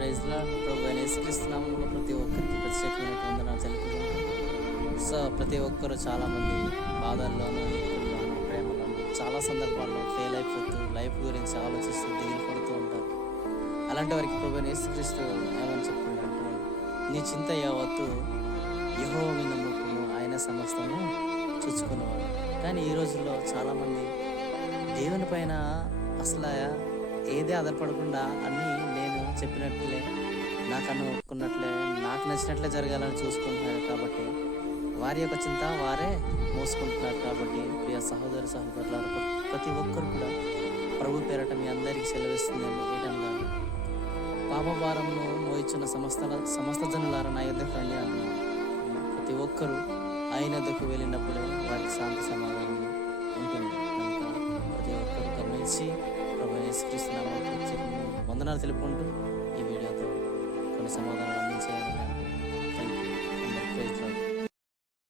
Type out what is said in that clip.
ప్రైజ్లా ప్రభు అయిన యేసుక్రీస్తు నామములో ప్రతి ఒక్కరికి ప్రత్యేకమైనటువంటి వందనాలు తెలుపుకుంటూ సో ప్రతి ఒక్కరు చాలామంది బాధల్లోనూ ఇరుకుల్లోనూ ప్రేమలోనూ చాలా సందర్భాల్లో ఫెయిల్ అయిపోతూ లైఫ్ గురించి ఆలోచిస్తూ దిగులు పడుతూ ఉంటారు. అలాంటి వారికి ప్రభు అయిన యేసుక్రీస్తు ఏమని చెప్తుందంటే, నీ చింత యావత్తు యెహోవా మీద మోపుము, ఆయన సమస్తము చూసుకునేవాడు. కానీ ఈ రోజుల్లో చాలామంది దేవుని పైన అసలు ఏదే ఆధారపడకుండా అన్నీ నేను చెప్పినట్లే, నాకు అనుకున్నట్లే, నాకు నచ్చినట్లే జరగాలని చూసుకుంటున్నారు. కాబట్టి వారి యొక్క చింత వారే మోసుకుంటున్నారు. కాబట్టి ప్రియ సహోదరి సహోదరులారా, ప్రతి ఒక్కరు కూడా ప్రభు పేరట మీ అందరికీ సెలవిస్తుందేమో ఏటనగా, పాపభారమును మోయిచున్న సమస్త జనులారా నా యొద్దకు రండి అన్నారు. ప్రతి ఒక్కరూ ఆయన యొద్దకు వెళ్ళినప్పుడే వారికి శాంతి సమాధానం ఉంటుంది. కనుక ప్రతి ఒక్కరు గమనించి ప్రభు యేసుక్రీస్తు నామములో ప్రత్యేకంగా వందనాలు తెలుపుకుంటూ ఈ వీడియోతో కొన్ని సమాధానాలు